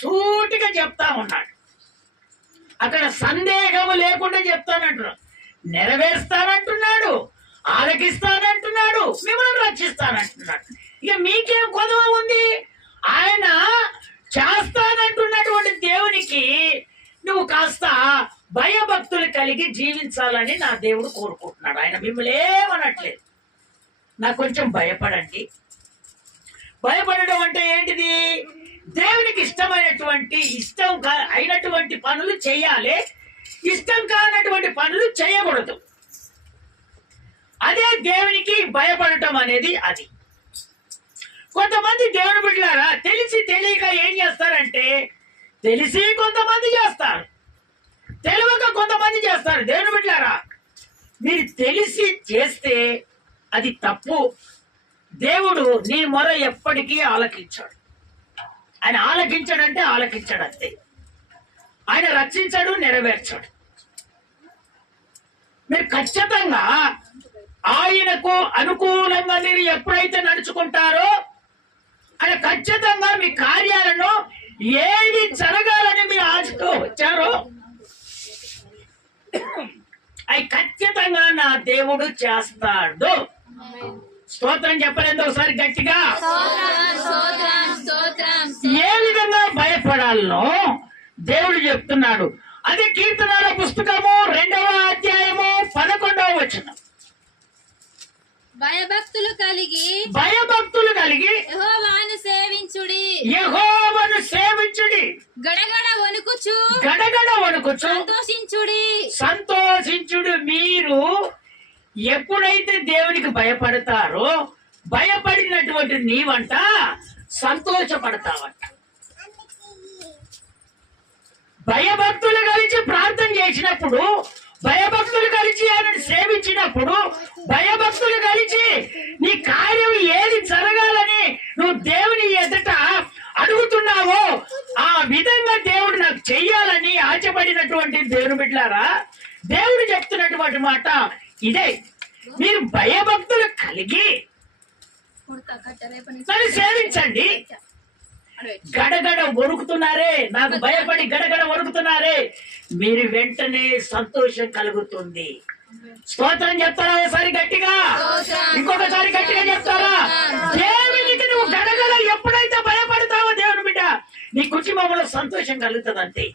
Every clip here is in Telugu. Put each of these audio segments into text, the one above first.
సూటిగా చెప్తా ఉన్నాడు. అక్కడ సందేహము లేకుండా చెప్తానంటున్నాడు. నెరవేరుస్తానంటున్నాడు, ఆలకిస్తానంటున్నాడు, మిమ్మల్ని రక్షిస్తానంటున్నాడు. ఇక మీకేం కొదవ ఉంది? ఆయన చేస్తానంటున్నటువంటి దేవునికి నువ్వు కాస్త భయభక్తులు కలిగి జీవించాలని నా దేవుడు కోరుకుంటున్నాడు. ఆయన మిమ్మల్ని ఏమనట్లేదు. నాకు కొంచెం భయపడండి. భయపడడం అంటే ఏంటిది? దేవునికి ఇష్టమైనటువంటి అయినటువంటి పనులు చేయాలి, ఇష్టం కానటువంటి పనులు చేయకూడదు. అదే దేవునికి భయపడటం అనేది. అది కొంతమంది దేవుని బిడ్డలారా తెలిసి తెలియక ఏం చేస్తారంటే, తెలిసి కొంతమంది చేస్తారు, తెలియక కొంతమంది చేస్తారు. దేవుని బిడ్డలారా, మీరు తెలిసి చేస్తే అది తప్పు. దేవుడు నీ మొర ఎప్పటికీ ఆలకించాడు. ఆయన ఆలకించాడంటే ఆలకించాడు అంతే. ఆయన రక్షించాడు, నెరవేర్చాడు. మీరు ఖచ్చితంగా ఆయనకు అనుకూలంగా మీరు ఎప్పుడైతే నడుచుకుంటారో ఆయన ఖచ్చితంగా మీ కార్యాలను ఏది జరగాలని మీరు ఆశతో వచ్చారో అవి ఖచ్చితంగా నా దేవుడు చేస్తాడు. స్తోత్రం చెప్పలేదు ఒకసారి గట్టిగా. ఏ విధంగా భయపడాలనో దేవుడు చెప్తున్నాడు. అది కీర్తనల పుస్తకము 2వ అధ్యాయము 11వ వచనం. భయభక్తులు కలిగి యెహోవాను సేవించుడి. గడగడ వణుకుచు సంతోషించుడు. మీరు ఎప్పుడైతే దేవునికి భయపడతారో భయపడినటువంటి నీవంట సంతోషపడతావంట. భయభక్తులు కలిసి ప్రార్థన చేసినప్పుడు, భయభక్తులు కలిసి ఆయనను సేవించినప్పుడు, భయభక్తులు కలిసి నీ కార్యం ఏది జరగాలని నువ్వు దేవుని ఎదుట అడుగుతున్నావో ఆ విధంగా దేవుడు నాకు చెయ్యాలని ఆశపడినటువంటి దేవుని బిడ్డలారా, దేవుడు చెప్తున్నటువంటి మాట ఇదే. మీరు భయభక్తులు కలిగి సేవించండి. గడగడ వణుకుతున్నారే, నాకు భయపడి గడగడ వణుకుతున్నారే, మీరు వెంటనే సంతోషం కలుగుతుంది. స్తోత్రం చెప్తారా ఒకసారి గట్టిగా? ఇంకొకసారి గట్టిగా చెప్తారా? దేవునికి నువ్వు గడగడ ఎప్పుడైతే భయపడతావో దేవుని బిడ్డ నీ కుటుంబంలో సంతోషం కలుగుతుంది అంతే.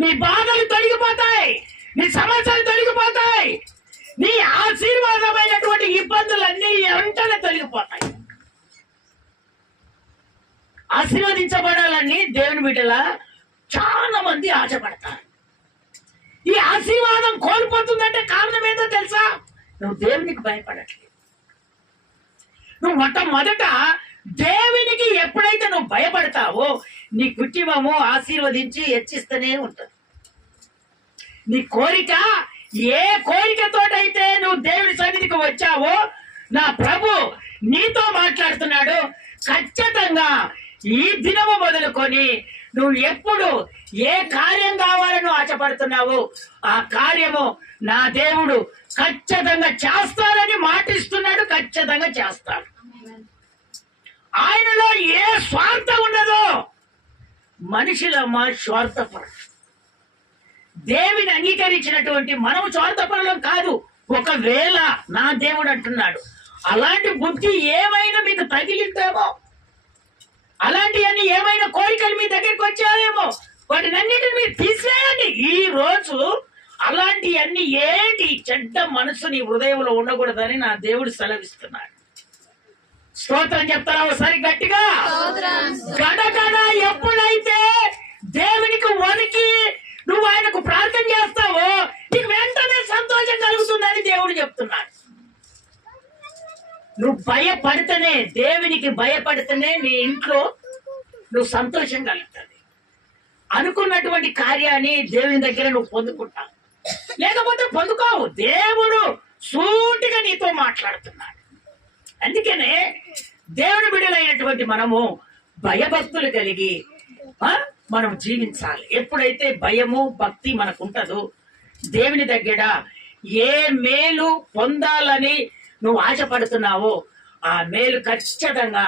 నీ బాధలు తొలగిపోతాయి, నీ సమస్యలు తొలగిపోతాయి, నీ ఆశీర్వాదమైనటువంటి ఇబ్బందులన్నీ వెంటనే తొలగిపోతాయి. ఆశీర్వదించబడాలని దేవుని బిడ్డలా చాలా మంది ఆశపడతారు. ఈ ఆశీర్వాదం కోల్పోతుందంటే కారణం ఏంటో తెలుసా? నువ్వు దేవునికి భయపడట్లేదు. నువ్వు మొట్టమొదట దేవునికి ఎప్పుడైతే నువ్వు భయపడతావో నీ కుటుంబము ఆశీర్వదించి హెచ్చిస్తూనే ఉంటుంది. నీ కోరిక ఏ కోరికతోటైతే నువ్వు దేవుని సన్నిధికి వచ్చావో నా ప్రభు నీతో మాట్లాడుతున్నాడు. ఖచ్చితంగా ఈ దినము మొదలుకొని నువ్వు ఎప్పుడు ఏ కార్యం కావాలని ఆశపడుతున్నావో ఆ కార్యము నా దేవుడు ఖచ్చితంగా చేస్తాడని మాటిస్తున్నాడు. ఖచ్చితంగా చేస్తాడు. ఆయనలో ఏ స్వార్థం ఉన్నదో మనిషిలమ్మ స్వార్థపరం. దేవుని అంగీకరించినటువంటి మనం స్వార్థపరం కాదు. ఒకవేళ నా దేవుడు అంటున్నాడు అలాంటి బుద్ధి ఏమైనా మీకు తగిలిందేమో, అలాంటివన్నీ ఏమైనా కోరికలు మీ దగ్గరికి వచ్చాయేమో, వాటినన్నిటిని మీరు తీసేయండి. ఈ రోజు అలాంటివన్నీ ఏంటి చెడ్డ మనసు నీ హృదయంలో ఉండకూడదని నా దేవుడు సెలవిస్తున్నాడు. స్తోత్రం చెప్తారా ఒకసారి గట్టిగా? గడగడ ఎప్పుడైతే దేవునికి వణికి నువ్వు ఆయనకు ప్రార్థన చేస్తావో నీకు వెంటనే సంతోషం కలుగుతుందని దేవుడు చెప్తున్నాడు. నువ్వు భయపడితేనే, దేవునికి భయపడితేనే నీ ఇంట్లో నువ్వు సంతోషం కలుగుతుంది. అనుకున్నటువంటి కార్యాన్ని దేవుని దగ్గర నువ్వు పొందుకుంటావు, లేకపోతే పొందుకోవు. దేవుడు సూటిగా నీతో మాట్లాడుతున్నాడు. అందుకనే దేవుని బిడ్డలైనటువంటి మనము భయభక్తులు కలిగి మనం జీవించాలి. ఎప్పుడైతే భయము భక్తి మనకు ఉంటుందో దేవుని దగ్గర ఏ మేలు పొందాలని నువ్వు ఆశపడుతున్నావో ఆ మేలు ఖచ్చితంగా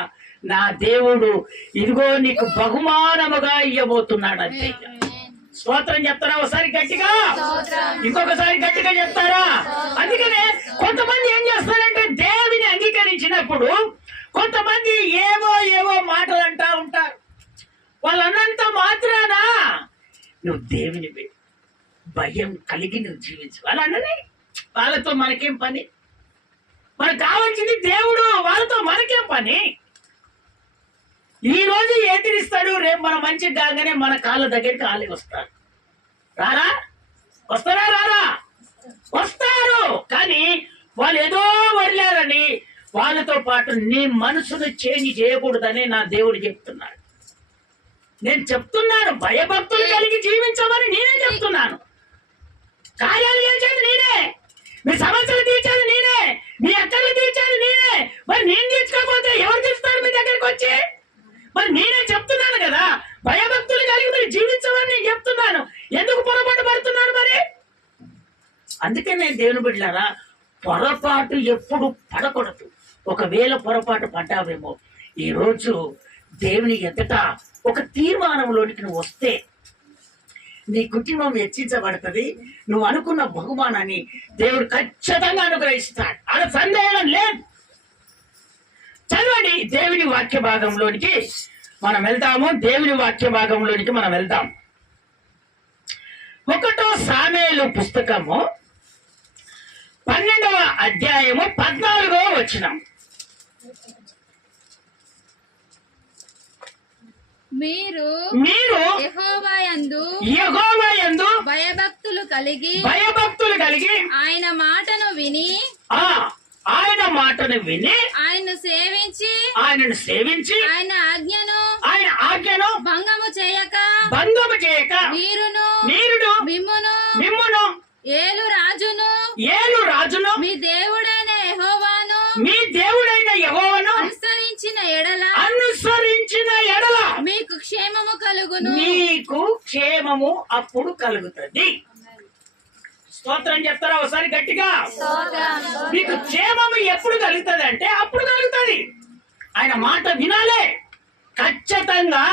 నా దేవుడు ఇదిగో నీకు బహుమానముగా ఇవ్వబోతున్నాడు అంతే. స్తోత్రం చెప్తారా ఒకసారి గట్టిగా, ఇంకొకసారి గట్టిగా చెప్తారా? అందుకనే కొంతమంది ఏం చేస్తారంటే దేవుని అంగీకరించినప్పుడు కొంతమంది ఏవో ఏవో మాటలు అంటా ఉంటారు. వాళ్ళన్నంత మాత్రాన నువ్వు దేవుని భయం కలిగి నువ్వు జీవించు వాళ్ళనే. వాళ్ళతో మనకేం పని? మనకు కావాల్సింది దేవుడు, వాళ్ళతో మనకేం పని? ఈ రోజు ఏదిరిస్తాడు, రేపు మన మంచి కాగానే మన కాళ్ళ దగ్గరికి కాళ్ళకి వస్తారు. రారా? వస్తారా? రారా? వస్తారు. కానీ వాళ్ళు ఏదో వదిలేరని వాళ్ళతో పాటు నీ మనసును చేంజ్ చేయకూడదని నా దేవుడు చెప్తున్నాడు. నేను చెప్తున్నాను, భయభక్తులు కలిగి జీవించమని నేనే చెప్తున్నాను. కార్యాలు చేసేది నేనే, మీ సమస్యలు తీర్చేది నేనే, మీ అక్కలు తీర్చేది నేనే. మరి నేను తీర్చుకోకపోతే ఎవరు తీరుస్తారు మీ దగ్గరికి వచ్చి? మరి నేనే చెప్తున్నాను కదా, భయభక్తులు కలిగి మరి జీవించమని నేను చెప్తున్నాను. ఎందుకు పొరపాటు పడుతున్నాను మరి? అందుకే నేను దేవుని బిడ్డలారా, పొరపాటు ఎప్పుడు పడకూడదు. ఒకవేళ పొరపాటు పడ్డావేమో, ఈరోజు దేవుని ఎదుట ఒక తీర్మానంలోనికి నువ్వు వస్తే నీ కుటుంబం హెచ్చించబడుతుంది. నువ్వు అనుకున్న బహుమానాన్ని దేవుడు ఖచ్చితంగా అనుగ్రహిస్తాడు, అలా సందేహం లేదు. చదవండి, దేవుని వాక్య భాగంలోనికి మనం వెళ్దాము. దేవుని వాక్య భాగంలోనికి మనం వెళ్దాం. 1 సామెయేలు పుస్తకము 12వ అధ్యాయము 14వ వచనం. మీరు యెహోవా యందు భయభక్తులు కలిగి ఆయన మాటను విని ఆయనను సేవించి ఆయన ఆజ్ఞను భంగము చేయక మీరును మిమ్మును ఏలు రాజును మీ దేవుడైన యెహోవాను అనుసరించిన ఎడల మీకు క్షేమము అప్పుడు కలుగుతుంది. స్తోత్రం చెప్తారా ఒకసారి గట్టిగా? మీకు క్షేమము ఎప్పుడు కలుగుతుంది అంటే అప్పుడు కలుగుతుంది. ఆయన మాట వినాలే. ఖచ్చితంగా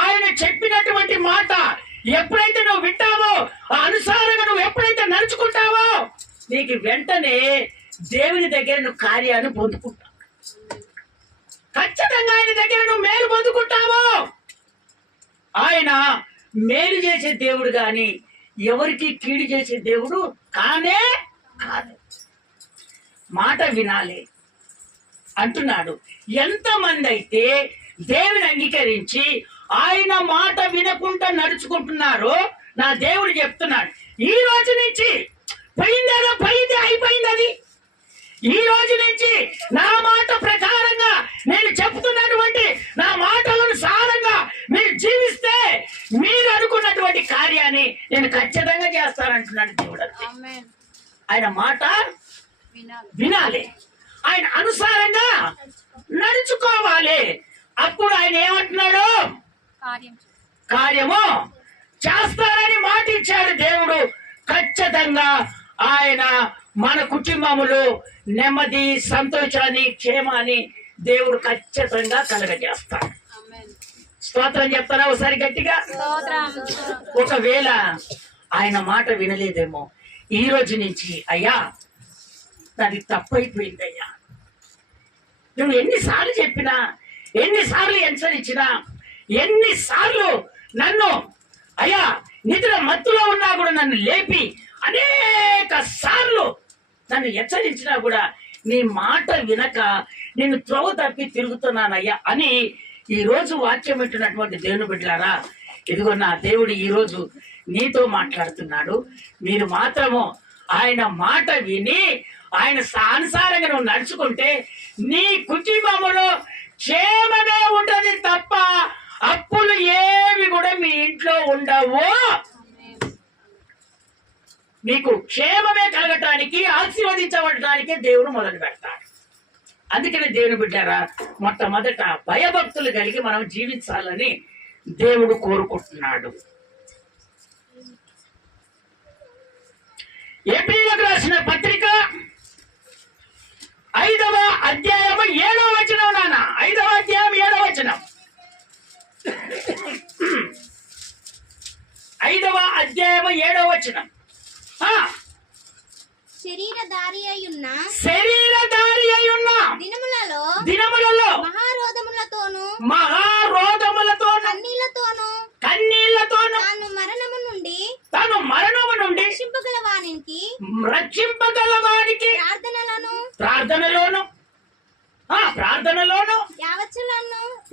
ఆయన చెప్పినటువంటి మాట ఎప్పుడైతే నువ్వు వింటావో, ఆ అనుసారంగా నువ్వు ఎప్పుడైతే నడుచుకుంటావో, నీకు వెంటనే దేవుని దగ్గర నువ్వు కార్యాన్ని పొందుకుంటావు. ఖచ్చితంగా ఆయన దగ్గర నువ్వు మేలు పొందుకుంటావు. ఆయన మేలు చేసే దేవుడు గాని ఎవరికి కీడు చేసే దేవుడు కానే కాదు. మాట వినాలి అంటున్నాడు. ఎంతమంది అయితే దేవుని అంగీకరించి ఆయన మాట వినకుండా నడుచుకుంటున్నారో నా దేవుడు చెప్తున్నాడు, ఈ రోజు నుంచి పోయిందేదో పోయింది, అయిపోయింది అది. ఈ రోజు నుంచి నా మాట ప్రకారంగా నేను చెప్తున్నటువంటి నా మాటలను సారంగా మీరు జీవిస్తే మీరు అనుకున్నటువంటి కార్యాన్ని నేను ఖచ్చితంగా చేస్తానంటున్నాడు దేవుడు. ఆయన మాట వినాలి, ఆయన అనుసారంగా నడుచుకోవాలి. అప్పుడు ఆయన ఏమంటున్నాడు? కార్యము చేస్తారని మాట ఇచ్చాడు దేవుడు. ఖచ్చితంగా ఆయన మన కుటుంబములో నెమ్మది, సంతోషాన్ని, క్షేమాన్ని దేవుడు ఖచ్చితంగా కలగజేస్తాడు. స్తోత్రం చెప్తారా ఒకసారి గట్టిగా? ఒకవేళ ఆయన మాట వినలేదేమో, ఈ రోజు నుంచి అయ్యా అది తప్పైపోయింది అయ్యా, నువ్వు ఎన్నిసార్లు చెప్పినా, ఎన్నిసార్లు హెచ్చరించినా, ఎన్నిసార్లు నన్ను అయ్యా నిద్ర మత్తులో ఉన్నా కూడా నన్ను లేపి అనేక సార్లు నన్ను హెచ్చరించినా కూడా నీ మాట వినక నేను త్రోవ తప్పి తిరుగుతున్నానయ్యా అని ఈ రోజు వాక్యం వింటున్నటువంటి దేవుని బిడ్డలారా, ఇదిగో నా దేవుడు ఈ రోజు నీతో మాట్లాడుతున్నాడు. మీరు మాత్రము ఆయన మాట విని ఆయన అనుసారంగా నువ్వు నడుచుకుంటే నీ కుటుంబములో క్షేమమే ఉంటది తప్ప అప్పులు ఏవి కూడా మీ ఇంట్లో ఉండవు. మీకు క్షేమమే కలగటానికి, ఆశీర్వదించబడటానికే దేవుడు మొదలు పెడతాడు. అందుకని దేవుని బిడ్డారా, మొట్టమొదట భయభక్తులు కలిగి మనం జీవించాలని దేవుడు కోరుకుంటున్నాడు. ఏప్రిల్కి రాసిన పత్రిక 5వ అధ్యాయము 7వ వచనం నాన్న. 5వ అధ్యాయం 7వ వచనం. 5వ అధ్యాయము 7వ వచనం. శరీరధారి అయ్యున్న దినములలో మహారోధములతో కన్నీళ్లతోను తాను మరణము నుండి రక్షింపగలవానికి ప్రార్థనలోను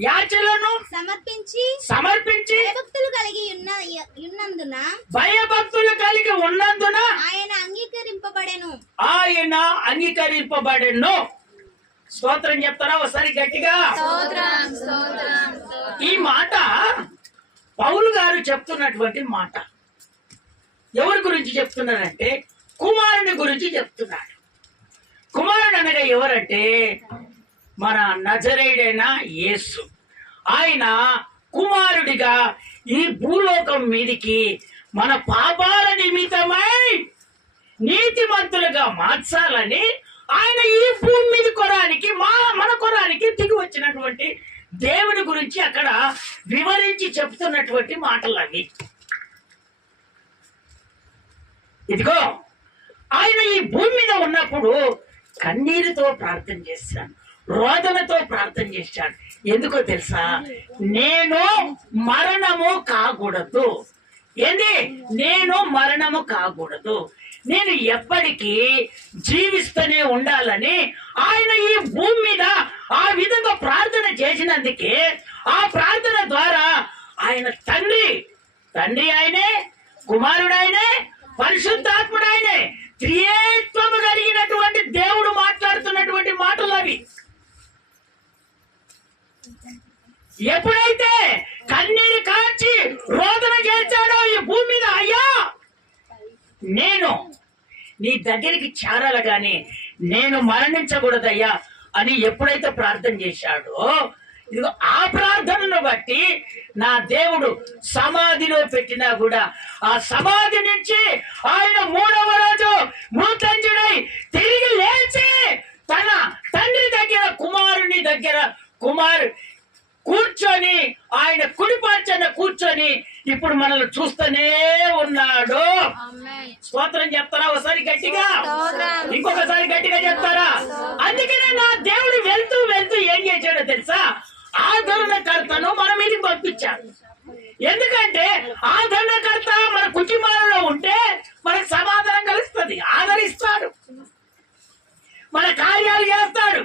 యాచలను సమర్పించి భయభక్తులు కలిగి ఉన్నందున ఆయన అంగీకరింపబడెను. స్తోత్రం చెప్తారా ఒకసారి గట్టిగా? ఈ మాట పౌలు గారు చెప్తున్నటువంటి మాట. ఎవరి గురించి చెప్తున్నారంటే కుమారుని గురించి చెప్తున్నాడు. కుమారుడు అనగా ఎవరంటే మన నజరేయుడైన యేసు. ఆయన కుమారుడిగా ఈ భూలోకం మీదికి మన పాపాల నిమిత్తమై నీతిమంతులుగా మార్చాలని ఆయన ఈ భూమి మీద కొరానికి మన కొరానికి దిగి వచ్చినటువంటి దేవుడి గురించి అక్కడ వివరించి చెప్తున్నటువంటి మాటలు అవి. ఇదిగో ఆయన ఈ భూమి మీద ఉన్నప్పుడు కన్నీరుతో ప్రార్థన చేశాడు, రోదనతో ప్రార్థన చేశాడు. ఎందుకో తెలుసా? నేను మరణము కాకూడదు. ఏంది? నేను మరణము కాకూడదు, నేను ఎప్పటికీ జీవిస్తూనే ఉండాలని ఆయన ఈ భూమి మీద ఆ విధంగా ప్రార్థన చేసినందుకే ఆ ప్రార్థన ద్వారా ఆయన తండ్రి ఆయనే, కుమారుడు ఆయనే, పరిశుద్ధాత్ముడు ఆయనే, త్రియేత్వము కలిగినటువంటి దేవుడు మాట్లాడుతున్నటువంటి మాటలు అవి. ఎప్పుడైతే కన్నీరు కాచి రోదన చేశాడో ఈ భూమి మీద, అయ్యా నేను నీ దగ్గరికి చేరాలి గాని నేను మరణించకూడదయ్యా అని ఎప్పుడైతే ప్రార్థన చేశాడో, ఇదిగో ఆ ప్రార్థనను బట్టి నా దేవుడు సమాధిలో పెట్టినా కూడా ఆ సమాధి నుంచి ఆయన 3వ రోజు మృతంజుడై తిరిగి లేచి తన తండ్రి దగ్గర కుమారుని దగ్గర కూర్చొని ఆయన కుడిపార్చన కూర్చొని ఇప్పుడు మనల్ని చూస్తూనే ఉన్నాడు. స్తోత్రం చెప్తారా ఒకసారి గట్టిగా? ఇంకొకసారి గట్టిగా చెప్తారా? అందుకనే నా దేవుడు వెళ్తూ ఏం చేశాడో తెలుసా? ఆదరణకర్తను మన మీదకి పంపించాడు. ఎందుకంటే ఆదరణకర్త మన కుటుంబాలలో ఉంటే మనకు సమాధానం కలుస్తుంది, ఆదరిస్తాడు, మన కార్యాలు చేస్తాడు,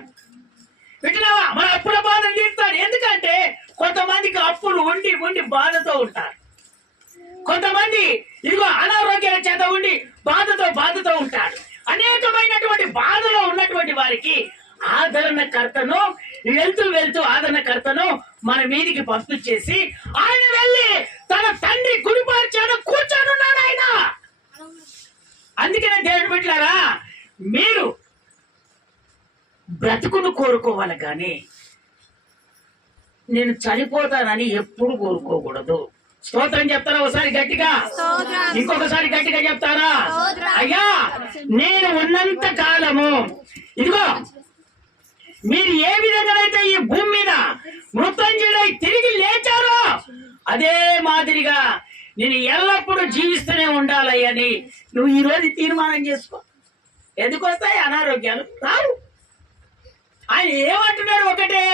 వింటున్నావా? మన అప్పుల బాధలు తీస్తాడు. ఎందుకంటే కొంతమందికి అప్పులు ఉండి బాధతో ఉంటారు, కొంతమంది ఇదిగో అనారోగ్యాల చేత ఉండి బాధతో ఉంటాడు. అనేకమైనటువంటి బాధలో ఉన్నటువంటి వారికి ఆదరణకర్తను వెళ్తూ ఆదరణకర్తను మన మీదికి పంపించేసి ఆయన వెళ్ళి తన తండ్రి కుడిపార్చాను కూర్చొనున్నాడు ఆయన. అందుకనే దేవుడు బిడ్డలారా, మీరు బ్రతుకును కోరుకోవాలి కానీ నేను చనిపోతానని ఎప్పుడు కోరుకోకూడదు. స్తోత్రం చెప్తారా ఒకసారి గట్టిగా? ఇంకొకసారి గట్టిగా చెప్తారా? అయ్యా నేను ఉన్నంత కాలము ఇదిగో మీరు ఏ విధంగానైతే ఈ భూమి మీద మృతంజుడై తిరిగి లేచారో అదే మాదిరిగా నేను ఎల్లప్పుడూ జీవిస్తూనే ఉండాలని నువ్వు ఈ రోజు తీర్మానం చేసుకో. ఎందుకు వస్తాయి అనారోగ్యాలు? రావు. ఆయన ఏమంటున్నాడు? ఒకటే,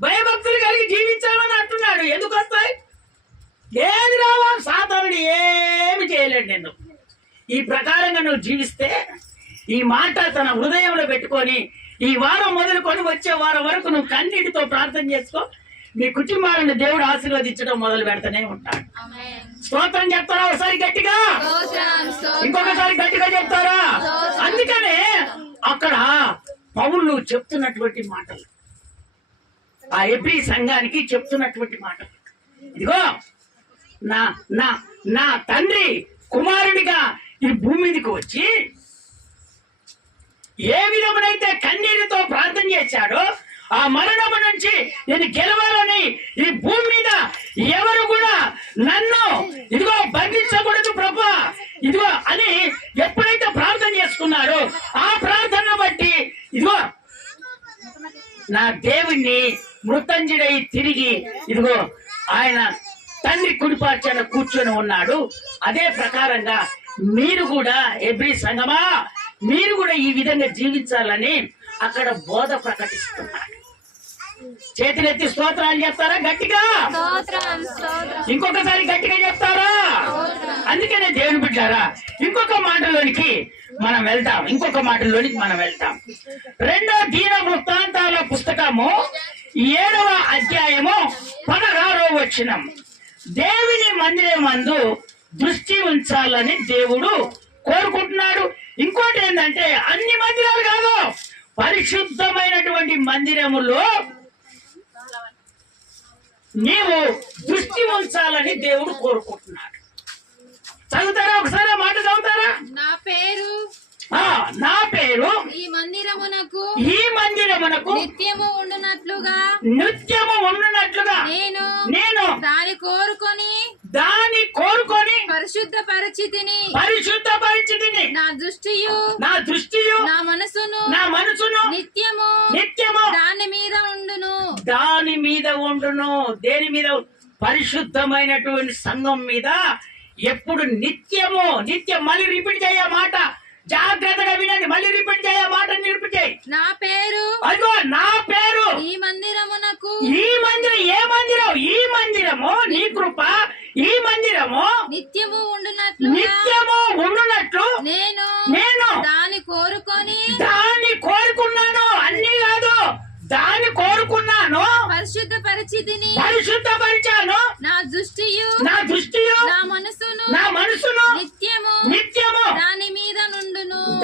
భయభక్తులు కలిగి జీవించాలని అంటున్నాడు. ఎందుకు వస్తాయి? ఏది రావా? సాతానుడు ఏమి చేయలేడు నిన్ను. ఈ ప్రకారంగా నువ్వు జీవిస్తే ఈ మాట తన హృదయంలో పెట్టుకొని ఈ వారం మొదలుకొని వచ్చే వారం వరకు నువ్వు కన్నీటితో ప్రార్థన చేసుకో. నీ కుటుంబాలను దేవుడు ఆశీర్వదించడం మొదలు పెడతానే ఉంటాడు. స్తోత్రం చెప్తారా ఒకసారి గట్టిగా? ఇంకొకసారి గట్టిగా చెప్తారా? అందుకనే అక్కడ పౌలు చెప్తున్నటువంటి మాటలు, ఆ ఎబ్రీ సంఘానికి చెప్తున్నటువంటి మాటలు, ఇదిగో నా నా నా తండ్రి కుమారుడిగా ఈ భూమి మీదకి వచ్చి ఏ విధమునైతే కన్నీరుతో ప్రార్థన చేశాడో ఆ మరణము నుంచి నేను గెలవాలని ఈ భూమి మీద ఎవరు కూడా నన్ను ఇదిగో బంధించకూడదు ప్రభా ఇదిగో అని ఎప్పుడైతే ప్రార్థన చేసుకున్నాడో ఆ ప్రార్థన బట్టి ఇదిగో మృతంజుడై తిరిగి ఇదిగో ఆయన తండ్రి కుడిపార్చాన కూర్చొని ఉన్నాడు. అదే ప్రకారంగా మీరు కూడా ఎబ్రీ సంగమా మీరు కూడా ఈ విధంగా జీవించాలని అక్కడ బోధ ప్రకటిస్తున్నారు. చేతులెత్తి స్తోత్రాలు చెప్తారా గట్టిగా? ఇంకొకసారి గట్టిగా చెప్తారా? అందుకనే దేవుని బిడ్డారా ఇంకొక మాటలోనికి మనం వెళ్తాం. 2వ దిన వృత్తాంతాల పుస్తకము 7వ అధ్యాయము 16వ వచనం. దేవుని మందిరమందు దృష్టి ఉంచాలని దేవుడు కోరుకుంటున్నాడు. ఇంకోటి ఏంటంటే అన్ని మందిరాలు కాదు, పరిశుద్ధమైనటువంటి మందిరములో నీవు దృష్టి ఉంచాలని దేవుడు కోరుకుంటున్నాడు. చదువుతారా? ఒకసారి ఆ మాట చదువుతారా? నా పేరు ఈ మందిరమునకు నిత్యము ఉండునట్లుగా నేను దాని కోరుకొని పరిశుద్ధ పరిచితిని నా దృష్టియు నా మనసును నిత్యము దాని మీద ఉండును. దేని మీద? పరిశుద్ధమైనటువంటి సంఘం మీద ఎప్పుడు నిత్యం. మళ్ళీ రిపీట్ చేయ మాట, జాగ్రత్తగా వినండి. మళ్ళీ రిపీట్ చేయ మాట, రిపీట్ చేయి. నా పేరు ఈ మందిరమునకు ఏ మందిరము నీ కృప ఈ మందిరము నిత్యము ఉండునట్లు నేను దాన్ని కోరుకున్నాను. అన్ని కాదు, దాన్ని కోరుకున్నాను. పరిశుద్ధపరిచాను. నా దృష్టియు నా మనసును నిత్యము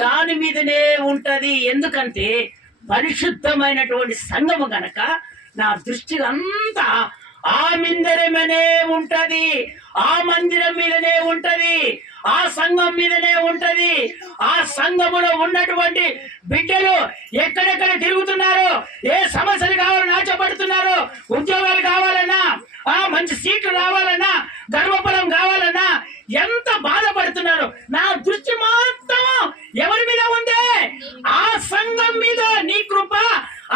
దాని మీదనే ఉంటది. ఎందుకంటే పరిశుద్ధమైనటువంటి సంఘము గనక నా దృష్టి అంతా ఆ మందిరమనే ఉంటది, ఆ మందిరం మీదనే ఉంటది, ఆ సంఘం మీదనే ఉంటది. ఆ సంఘములో ఉన్నటువంటి బిడ్డలు ఎక్కడెక్కడ తిరుగుతున్నారు, ఏ సమస్యలు కావాలని ఆశపడుతున్నారు, ఉద్యోగాలు కావాలన్నా, మంచి సీట్లు రావాలన్నా, గర్భఫలం కావాలన్నా ఎంత బాధపడుతున్నారు. నా దృష్టి మాత్రం ఎవరి మీద ఉంది? ఆ సంఘం మీద. నీ కృప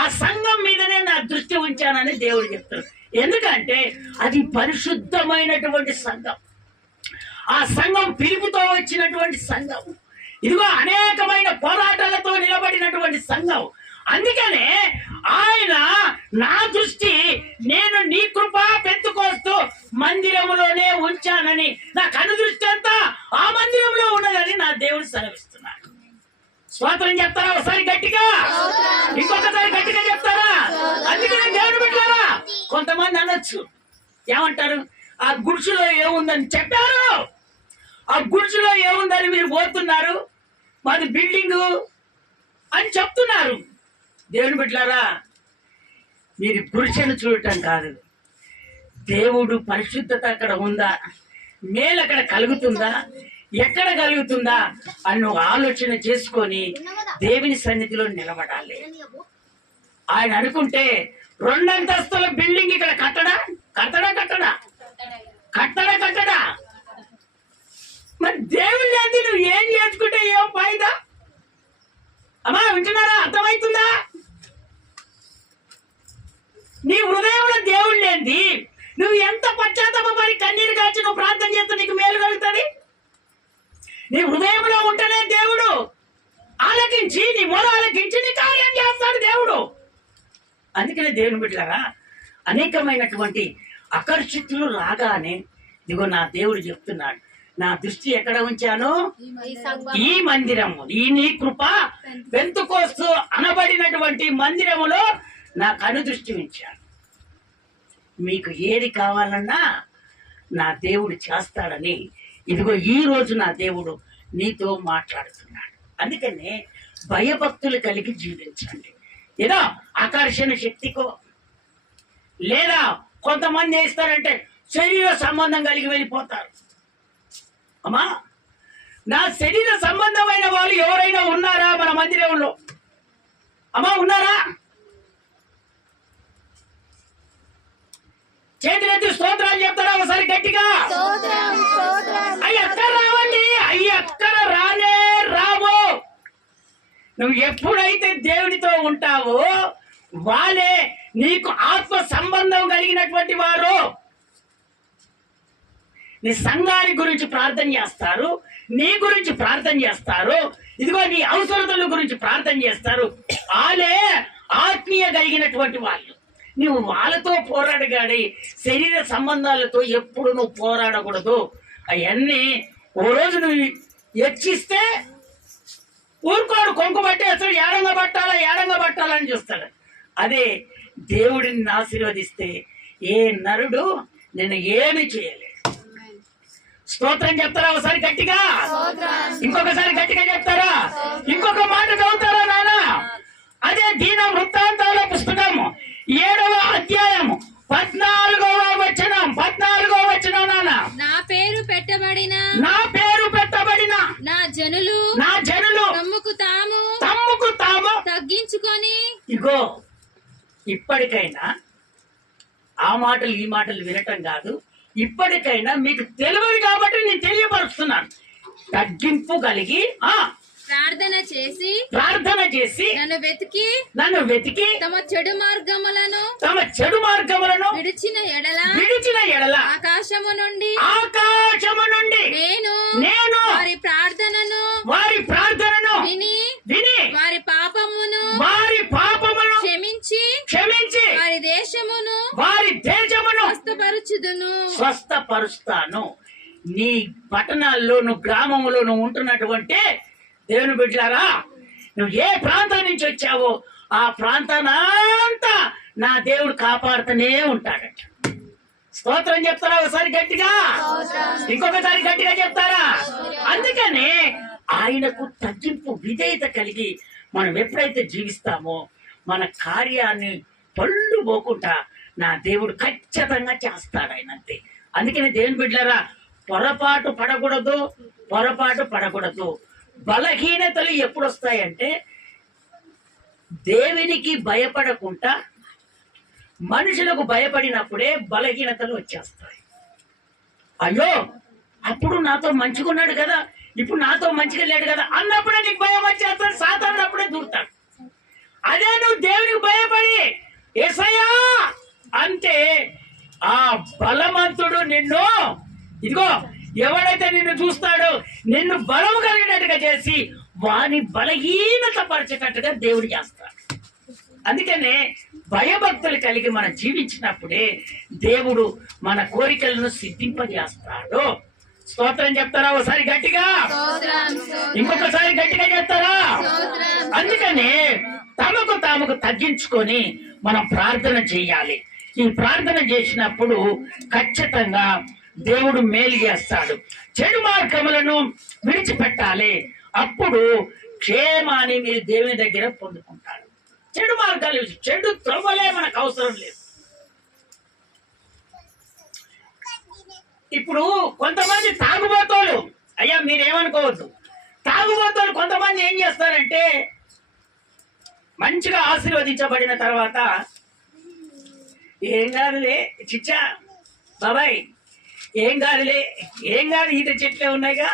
ఆ సంఘం మీదనే నా దృష్టి ఉంచానని దేవుడు చెప్తాడు. ఎందుకంటే అది పరిశుద్ధమైనటువంటి సంఘం. ఆ సంఘం పిలుపుతో వచ్చినటువంటి సంఘం. ఇదిగో అనేకమైన పోరాటాలతో నిలబడినటువంటి సంఘం. అందుకనే ఆయన నా దృష్టి నేను నీ కృప పెంతుకోస్తూ మందిరములోనే ఉంచానని, నా కను దృష్టి అంతా ఆ మందిరంలో ఉన్నదని నా దేవుడు సెలవిస్తున్నాడు. స్తోత్రం చెప్తారా? ఒకసారి గట్టిగా, ఇంకొకసారి గట్టిగా చెప్తారా? అందుకనే దేవుడు బిడ్డలారా కొంతమంది అనొచ్చు, ఏమంటారు? ఆ గుడిసెలో ఏముందని చెప్పారు, ఆ గుడిసెలో ఏముందని మీరు పోతున్నారు, మాది బిల్డింగ్ అని చెప్తున్నారు. దేవుని బిడ్డలారా మీరు గుడిసెను చూడటం కాదు, దేవుడు పరిశుద్ధత అక్కడ ఉందా, మేలు అక్కడ కలుగుతుందా, ఎక్కడ కలుగుతుందా అని నువ్వు ఆలోచన చేసుకొని దేవుని సన్నిధిలో నిలబడాలి. ఆయన అనుకుంటే 2 అంతస్తుల బిల్డింగ్ ఇక్కడ కట్టడా మరి దేవుడి లేదు నువ్వు ఏం చేసుకుంటే ఏం ఫాయిదా? అమ్మా వింటున్నారా? అర్థమవుతుందా? నీ హృదయంలో దేవుడు లేనిది నువ్వు ఎంత పశ్చాత్తాపడి కన్నీరు కాచి నువ్వు ప్రార్థన చేస్తే నీకు మేలు కలుగుతుంది. నీ హృదయంలో ఉంటేనే దేవుడు ఆలకించి నీ మొర ఆలకించి నీ కార్యం చేస్తాడు దేవుడు. అందుకనే దేవుని బిడ్డలారా అనేకమైనటువంటి ఆకర్షితులు రాగానే ఇదిగో నా దేవుడు చెప్తున్నాడు, నా దృష్టి ఎక్కడ ఉంచాను? ఈ మందిరము, ఈ నీ కృప పెంతుకోస్తూ అనబడినటువంటి మందిరములో నా కను దృష్టి ఉంచాను. మీకు ఏది కావాలన్నా నా దేవుడు చేస్తాడని ఇదిగో ఈ రోజు నా దేవుడు నీతో మాట్లాడుతున్నాడు. అందుకనే భయభక్తులు కలిగి జీవించండి. ఏదో ఆకర్షణ శక్తికో లేదా కొంతమంది వేస్తారంటే శరీర సంబంధం కలిగి వెళ్ళిపోతారు. అమ్మా నా శరీర సంబంధమైన వాళ్ళు ఎవరైనా ఉన్నారా మన మందిరంలో? అమ్మా ఉన్నారా? చేతులెత్తి స్తోత్రాలు చెప్తారా? ఒకసారి గట్టిగా అయ్యక్కడ రావండి. అయ్యక్కడ రానే రావు. నువ్వు ఎప్పుడైతే దేవునితో ఉంటావో వాళ్ళే నీకు ఆత్మ సంబంధం కలిగినటువంటి వారు నీ సంఘాన్ని గురించి ప్రార్థన చేస్తారు, నీ గురించి ప్రార్థన చేస్తారు, ఇదిగో నీ అవసరతల గురించి ప్రార్థన చేస్తారు. వాళ్ళే ఆత్మీయ కలిగినటువంటి వాళ్ళు. నువ్వు వాళ్ళతో పోరాడగాడి శరీర సంబంధాలతో ఎప్పుడు నువ్వు పోరాడకూడదు. అవన్నీ ఓ రోజు నువ్వు హెచ్చిస్తే ఊరుకోడు, కొంకు పట్టేస్తాడు, ఏడంగా పట్టాలని చూస్తాడు. అదే దేవుడిని ఆశీర్వదిస్తే ఏ నరుడు నేను ఏమి చేయలేడు. స్తోత్రం చెప్తారా ఒకసారి గట్టిగా? ఇంకొకసారి గట్టిగా చెప్తారా? ఇంకొక మాట చదువుతారా నాన్న? అదే దీన వృత్తాంతాల పుస్తకం 7వ అధ్యాయం 14వ వచనం నాన్న. నా పేరు పెట్టబడిన నా జనులు తమ్ముకు తాము తగ్గించుకొని ఇగో ఇప్పటికైనా ఆ మాటలు ఈ మాటలు వినటం కాదు, ఇప్పటికైనా మీకు తెలియదు కాబట్టి నేను తెలియపరుస్తున్నాను. తగ్గింపు కలిగి ప్రార్థన చేసి నన్ను వెతికి తమ చెడు మార్గములను విడిచిన ఎడల ఆకాశము నుండి నేను వారి ప్రార్థనను విని వారి పాపమును క్షమించి వారి దేశమును స్వస్థపరుస్తాను. నీ పట్టణాల్లో నువ్వు గ్రామంలో నువ్వు ఉంటున్నటువంటి దేవుని బిడ్డలారా, నువ్వు ఏ ప్రాంతం నుంచి వచ్చావో ఆ ప్రాంతానంతా నా దేవుడు కాపాడుతూనే ఉంటాడట. స్తోత్రం చెప్తారా ఒకసారి గట్టిగా? ఇంకొకసారి గట్టిగా చెప్తారా? అందుకనే ఆయనకు తగ్గింపు విధేయత కలిగి మనం ఎప్పుడైతే జీవిస్తామో మన కార్యాన్ని పళ్ళు పోకుండా నా దేవుడు ఖచ్చితంగా చేస్తాడు ఆయన. అంతే. అందుకని దేవుని బిడ్డలారా, పొరపాటు పడకూడదు. బలహీనతలు ఎప్పుడు వస్తాయంటే దేవునికి భయపడకుండా మనుషులకు భయపడినప్పుడే బలహీనతలు వచ్చేస్తాయి. అయ్యో అప్పుడు నాతో మంచిగా ఉన్నాడు కదా, ఇప్పుడు నాతో మంచిగా లేడు కదా అన్నప్పుడే నీకు భయం వచ్చేస్తాడు. సాతానుడు అప్పుడే దూరుతాడు. అదే నువ్వు దేవునికి భయపడి యేసయ్యా అంటే ఆ బలవంతుడు నిన్ను ఇదిగో ఎవడైతే నిన్ను చూస్తాడో నిన్ను బలము కలిగినట్టుగా చేసి వాని బలహీనత పరిచేటట్టుగా దేవుడు చేస్తాడు. అందుకనే భయభక్తులు కలిగి మనం జీవించినప్పుడే దేవుడు మన కోరికలను సిద్ధింపజేస్తాడు. స్తోత్రం చెప్తారా ఒకసారి గట్టిగా? ఇంకొకసారి గట్టిగా చెప్తారా? అందుకనే తమకు తగ్గించుకొని మనం ప్రార్థన చేయాలి. ఈ ప్రార్థన చేసినప్పుడు ఖచ్చితంగా దేవుడు మేలు చేస్తాడు. చెడు మార్గములను విడిచిపెట్టాలి. అప్పుడు క్షేమాన్ని మీరు దేవుని దగ్గర పొందుకుంటారు. చెడు మార్గాలు, చెడు త్రవ్వలే మనకు అవసరం లేదు. ఇప్పుడు కొంతమంది తాగుబోతోళ్ళు, అయ్యా మీరేమనుకోవద్దు, తాగుబోతోళ్ళు కొంతమంది ఏం చేస్తారంటే మంచిగా ఆశీర్వదించబడిన తర్వాత ఏం కాదులే చిచ్చా బాబాయ్, ఏం కాదు ఈత చెట్లే ఉన్నాయిగా,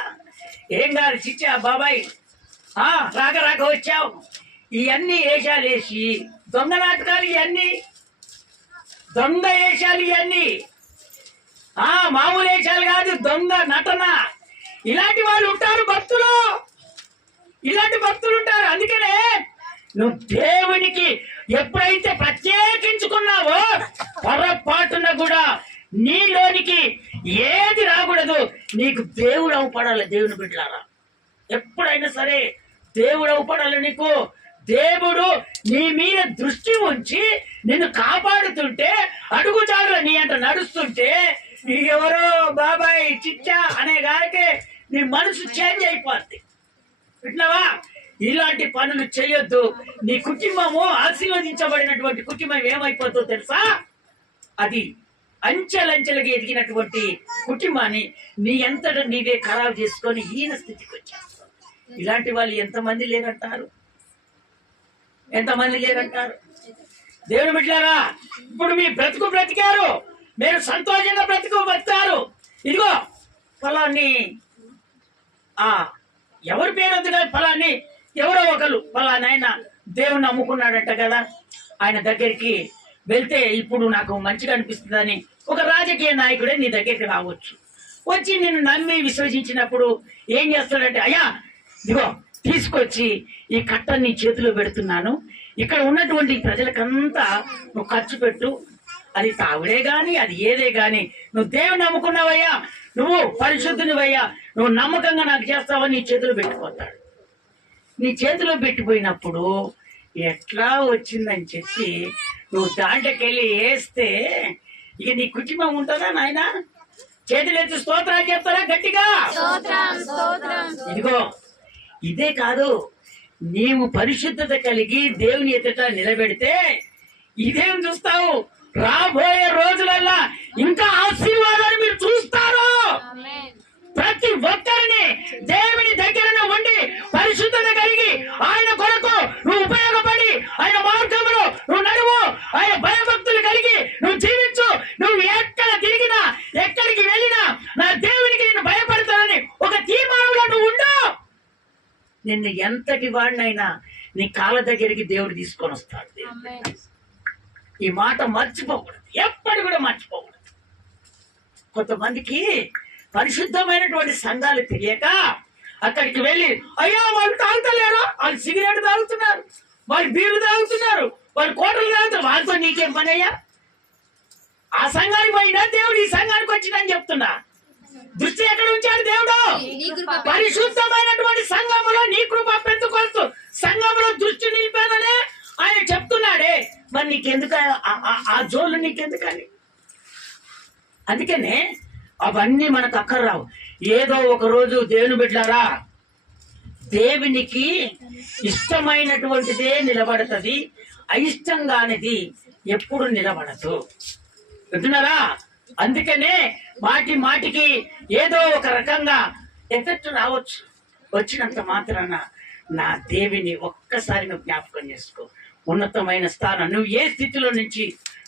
ఏం కాదు చిచ్చా బాబాయ్, రాక వచ్చావు, ఇవన్నీ వేషాలు వేసి దొంగ నాటకాలు, ఇవన్నీ దొంగ వేషాలు, ఇవన్నీ మామూలు వేషాలు కాదు, దొంగ నటన. ఇలాంటి వాళ్ళు ఉంటారు భక్తులు, ఇలాంటి భక్తులు ఉంటారు. అందుకనే నువ్వు దేవునికి ఎప్పుడైతే ప్రత్యేకించుకున్నావో పొరపాటున కూడా నీలోనికి ఏది రాకూడదు. నీకు దేవుడు అవపడాలి. దేవుని బిడ్డలారా, ఎప్పుడైనా సరే దేవుడు అవపడాలి. నీకు దేవుడు నీ మీద దృష్టి ఉంచి నిన్ను కాపాడుతుంటే, అడుగుజాడులో నీ అంట నడుస్తుంటే, నీకెవరో బాబాయ్ చిచ్చా అనే గారికి నీ మనసు చేంజ్ అయిపోద్ది. వింటున్నావా? ఇలాంటి పనులు చేయొద్దు. నీ కుటుంబము ఆశీర్వదించబడినటువంటి కుటుంబం ఏమైపోతుందో తెలుసా? అది అంచెలంచెలుగా ఎదిగినటువంటి కుటుంబాన్ని నీ ఎంతట నీవే ఖరాబు చేసుకొని హీన స్థితికి వచ్చేస్తావు. ఇలాంటి వాళ్ళు ఎంతమంది లేరంటారు? దేవుని బిడ్డలారా, ఇప్పుడు మీ బ్రతికారు, మీరు సంతోషంగా బతికారు. ఇదిగో ఫలాన్ని ఎవరి పేరు వద్దు కదా, ఫలాన్ని ఎవరో ఒకరు ఫలానైనా దేవుని నమ్ముకున్నాడంట కదా, ఆయన దగ్గరికి వెళ్తే ఇప్పుడు నాకు మంచిగా అనిపిస్తుందని ఒక రాజకీయ నాయకుడే నీ దగ్గరికి రావచ్చు. వచ్చి నిన్ను నమ్మి విశ్వసించినప్పుడు ఏం చేస్తాడంటే, అయ్యా ఇదిగో తీసుకొచ్చి ఈ కట్టని నీ చేతిలో పెడుతున్నాను, ఇక్కడ ఉన్నటువంటి ప్రజలకంతా నువ్వు ఖర్చు పెట్టు, అది తాగుడే గాని అది ఏదే గాని నువ్వు దేవుని నమ్ముకున్నావయ్యా, నువ్వు పరిశుద్ధునివయ్యా, నువ్వు నమ్మకంగా నాకు చేస్తావని నీ చేతిలో పెట్టిపోతాడు. నీ చేతిలో పెట్టిపోయినప్పుడు ఎట్లా వచ్చిందని చెప్పి నువ్వు దాంట్లోకి వెళ్ళి వేస్తే ఇక నీ కుటుంబం ఉంటుందా నాయన? చేతులు ఎత్తి స్తోత్రాలు చెప్తారా గట్టిగా? ఇదిగో ఇదే కాదు, నీవు పరిశుద్ధత కలిగి దేవుని ఎదుట నిలబెడితే ఇదేం చూస్తావు, రాబోయే రోజులల్లా ఇంకా ఆశీర్వాదాలు మీరు చూస్తారు. ప్రతి ఒక్కరిని దేవుని దగ్గర ఉండి పరిశుద్ధత కలిగి ఆయన కొరకు నువ్వు ఉపయోగపడి ఆయన మార్గంలో నువ్వు నడువు, ఆయన భయభక్తులు కలిగి నువ్వు జీవించు. నువ్వు ఎక్కడ తిరిగినా ఎక్కడికి వెళ్ళినా నా దేవునికి నేను భయపడతానని ఒక తీర్మానంలో నువ్వు ఉండు. నిన్ను ఎంతటి వాడినైనా నీ కాళ్ళ దగ్గరికి దేవుడు తీసుకొని వస్తాడు. ఈ మాట మర్చిపోకూడదు, ఎప్పటి కూడా మర్చిపోకూడదు. కొంతమందికి పరిశుద్ధమైనటువంటి సంఘాలు తెలియక అక్కడికి వెళ్ళి, అయ్యా వాళ్ళు తాగుతలేరు, వాళ్ళు సిగరెట్ తాగుతున్నారు, వాళ్ళు బీరు తాగుతున్నారు, వాళ్ళు కోటలు తాగుతారు, వాళ్ళతో నీకేం పని అయ్యా? ఆ సంఘానికి పోయినా దేవుడు ఈ సంఘానికి వచ్చిందని చెప్తున్నా. దృష్టి ఎక్కడ ఉంచాడు దేవుడు? పరిశుద్ధమైనటువంటి సంఘములో నీ కృప పెంచుకోవచ్చు, సంఘములో దృష్టి నిలిపాననే ఆయన చెప్తున్నాడే. మరి నీకెందుకు ఆ జోళ్ళు, నీకెందుకని? అందుకనే అవన్నీ మనకు అక్కర్రావు. ఏదో ఒక రోజు దేవుని బిడ్డలారా, దేవునికి ఇష్టమైనటువంటిదే నిలబడుతుంది, అయిష్టంగానిది ఎప్పుడు నిలబడదు. వింటున్నారా? అందుకనే మాటి మాటికి ఏదో ఒక రకంగా ఎఫెక్ట్ రావచ్చు. వచ్చినంత మాత్రాన నా దేవిని ఒక్కసారి నువ్వు జ్ఞాపకం చేసుకో. ఉన్నతమైన స్థానం, నువ్వు ఏ స్థితిలో నుంచి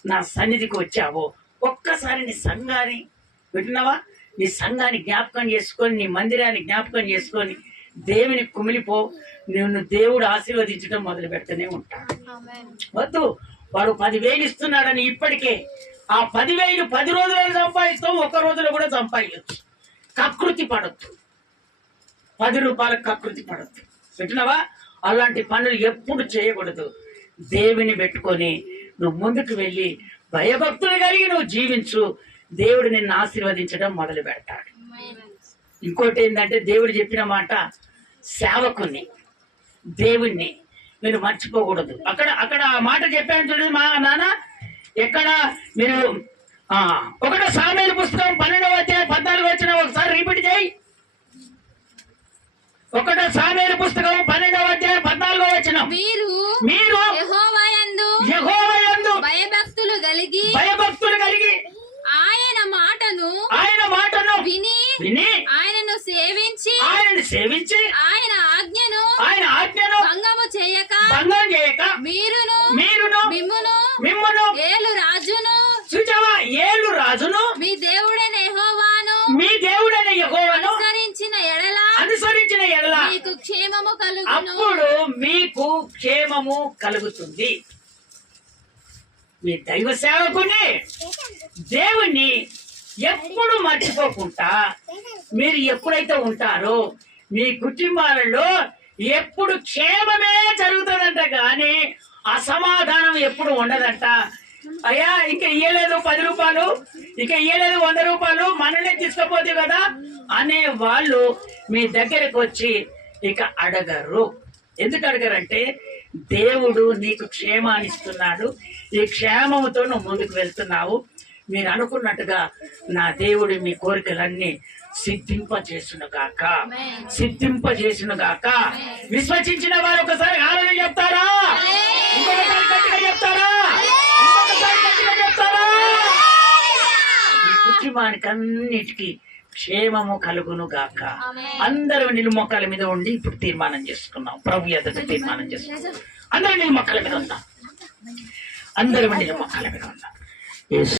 నా సన్నిధికి వచ్చావో ఒక్కసారి నీ సంఘాన్ని, వింటున్నావా, నీ సంఘాన్ని జ్ఞాపకం చేసుకొని, నీ మందిరాన్ని జ్ఞాపకం చేసుకొని దేవుని కుమిలిపో. నువ్వు దేవుడు ఆశీర్వదించడం మొదలు పెడుతూనే ఉంటాడు. వద్దు, వాడు 10,000 ఇస్తున్నాడని ఇప్పటికే ఆ 10,000 10 రోజులలో సంపాదిస్తాం, ఒక్క రోజులో కూడా సంపాదించచ్చు. కకృతి పడద్దు, 10 రూపాయలకు కకృతి పడద్దు. వింటున్నావా? అలాంటి పనులు ఎప్పుడు చేయకూడదు. దేవుని పెట్టుకొని నువ్వు ముందుకు వెళ్ళి భయభక్తులు కలిగి నువ్వు జీవించు. దేవుడు నిన్ను ఆశీర్వదించడం మొదలు పెడతాడు. ఇంకోటి ఏంటంటే, దేవుడు చెప్పిన మాట, సేవకుని దేవుణ్ణి మీరు మర్చిపోకూడదు. అక్కడ ఆ మాట చెప్పాను చూడండి మా నాన్న. ఎక్కడ మీరు 1 సామెతల పుస్తకం 12వ అధ్యాయం 14వ వచనం ఒకసారి రిపీట్ చేయి. 1 సామెతల పుస్తకం 12వ అధ్యాయం 14వ వచనం. మీరు యెహోవాయందు భయభక్తులు కలిగి ఆయన మాటను విని ఆయనను సేవించి ఆయన ఆజ్ఞను భంగము చేయక మీరును మిమ్మును ఏలు రాజును మీ దేవుడైన యెహోవాను అనుసరించిన ఎడల మీకు క్షేమము కలుగును. అప్పుడు మీకు క్షేమము కలుగుతుంది. మీ దైవ సేవకుని దేవుణ్ణి ఎప్పుడు మర్చిపోకుండా మీరు ఎప్పుడైతే ఉంటారో మీ కుటుంబాలలో ఎప్పుడు క్షేమమే జరుగుతుందంట, కానీ అసమాధానం ఎప్పుడు ఉండదంట. అయ్యా ఇంకా ఇయ్యలేదు 10 రూపాయలు, ఇంకా ఇయ్యలేదు 100 రూపాయలు, మననే తీసుకుపోతే కదా అనే వాళ్ళు మీ దగ్గరకు వచ్చి ఇక అడగరు. ఎందుకు అడగరంటే, దేవుడు నీకు క్షేమాన్ని ఇస్తున్నాడు, ఈ క్షేమముతో నువ్వు ముందుకు వెళ్తున్నావు. మీరు అనుకున్నట్టుగా నా దేవుడు మీ కోరికలన్నీ సిద్ధింపజేసునుగాక. విశ్వసించిన వారు ఒకసారి హల్లెలూయా చెప్తారా? ఇంకొకసారి గట్టిగా చెప్తారా? ఈ కుటుంబానికి అన్నిటికీ క్షేమము కలుగును గాక. అందరూ నిలుమొక్కల మీద ఉండి ఇప్పుడు తీర్మానం చేసుకున్నాం. ప్రభు ఎదుట తీర్మానం చేసుకున్నాం. అందరూ నిలుమొక్కల మీద ఉందాం. అందరూ నిలుమొక్కల మీద ఉందాం.